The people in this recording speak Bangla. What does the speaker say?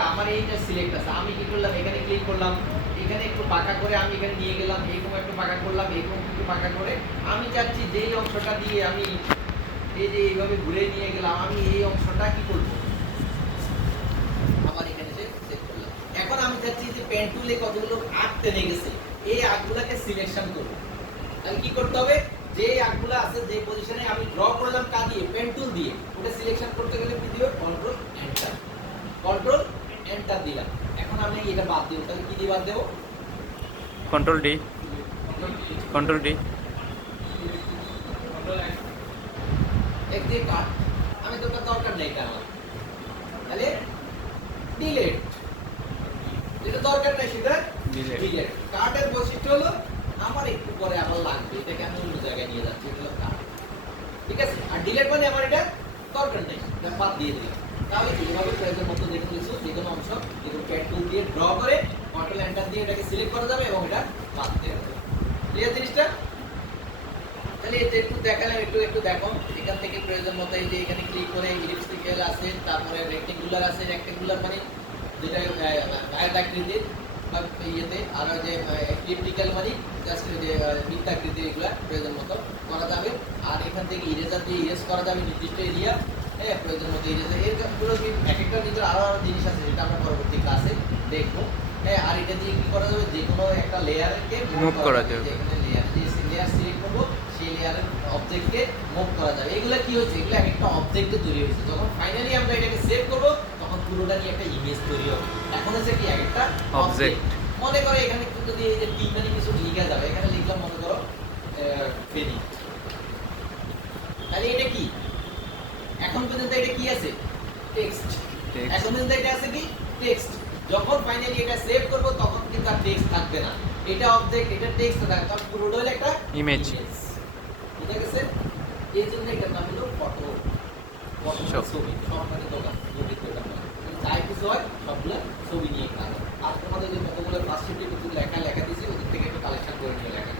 অংশটা আমার এইটা সিলেক্ট আছে, আমি কি করলাম এখানে ক্লিক করলাম, এখানে একটু পাকা করে আমি এখানে নিয়ে গেলাম, এরকম একটু পাকা করলাম, এরকম একটু পাকা করে আমি চাচ্ছি যেই অংশটা দিয়ে আমি এই যে এইভাবে ঘুরে নিয়ে গেলাম, আমি এই অংশটা কি করব আবার এখানে সেট করলাম। এখন আমি চাচ্ছি যে পেন টুলে কতগুলো আর্ক টেনে গেছে, এই আর্কগুলোকে সিলেকশন করব। তাহলে কি করতে হবে, যে আর্কগুলো আছে যে পজিশনে আমি ড্র করলাম কা দিয়ে, পেন টুল দিয়ে, ওটা সিলেকশন করতে গেলে কি দিও, কন্ট্রোল এন্টার, কন্ট্রোল এন্টার দিলাম। এখন আমি এটা বাদ দেব, তাহলে কি দিয়ে বাদ দেব, কন্ট্রোল ডি, কন্ট্রোল ডি। এক দিয়ে কাট, আমি তো ওটা দরকার নেই এটা আমার, তাহলে ডিলিট, যেটা দরকার নেই সেটা ডিলিট। কাটের বৈশিষ্ট্য হলো আমার একটু পরে আবার লাগবে, এটাকে আমি অন্য জায়গায় নিয়ে যাচ্ছি, এটা হলো কাট, ঠিক আছে। আর ডিলিট মানে আমার এটা দরকার নেই, এটা বাদ দিয়ে দিলাম। তাহলে এইভাবে প্রয়োজন মতো দেখে নিচ্ছি যে কোনো অংশ এরকম পেন টুল দিয়ে ড্র করে কন্ট্রোল এন্টার দিয়ে এটাকে সিলেক্ট করা যাবে এবং এটা বাদ দেওয়া যাবে। ক্লিয়ার জিনিসটা? তাহলে এটা একটু দেখালাম, একটু দেখো এখান থেকে প্রয়োজন মতো এই যে এখানে ক্লিক করে ইলিপটিক্যাল আছে, তারপরে রেক্টেঙ্গুলার আছে, রেক্টেঙ্গুলার মানে যেটা আয়তাকৃতির বা ইয়েতে, আর ওই যে ইলিপটিক্যাল মানে জাস্ট যে বৃত্তাকৃতির, এগুলো প্রয়োজন মতো করা যাবে। আর এখান থেকে ইরেজার দিয়ে ইরেজ করা যাবে নির্দিষ্ট এরিয়া, হ্যাঁ প্রয়োজন মতো ইরেজার, এগুলো এক একটার ভিতরে আরো জিনিস আছে যেটা আমরা পরবর্তী ক্লাসে দেখবো। হ্যাঁ, আর এটা দিয়ে কি করা যাবে, যে কোনো একটা লেয়ারকে মুভ করা যাবে, এখানে লেয়ার দিয়ে লেয়ার সিলেক্ট করবো, সেই লেয়ারের অবজেক্টকে মুভ করা যাবে। এগুলো কি হচ্ছে, এগুলো একটা অবজেক্টে তৈরি হয়েছে, যখন ফাইনালি আমরা এটাকে সেভ করব তখন পুরোটা নিয়ে একটা ইমেজ তৈরি হবে। এখন হচ্ছে কি একটা অবজেক্ট, মনে করো এখানে যদি এই যে টি মানে কিছু লিখা যাবে, এখানে লিখলাম মনে করো ফেনি, তাহলে এটা কি, এখন পর্যন্ত এটা কি আছে, টেক্সট, এখন পর্যন্ত এটা আছে কি টেক্সট। যখন ফাইনালি এটা সেভ করব তখন কিন্তু আর টেক্সট থাকবে না, এটা অবজেক্ট, এটা টেক্সট থাকবে, তখন পুরোটা হলো একটা ইমেজ। ঠিক আছে, এই জন্য এটার নাম হলো ফটো, ছবি, সব মানে দোকান, ছবির দোকান, যাই কিছু হয় সবগুলো ছবি নিয়ে কাজ। আর তোমাদের যে কতগুলো ফার্স্ট শিফটে কিছু লেখা দিয়েছি ওদের থেকে একটু কালেকশন করে নিয়ে লেখা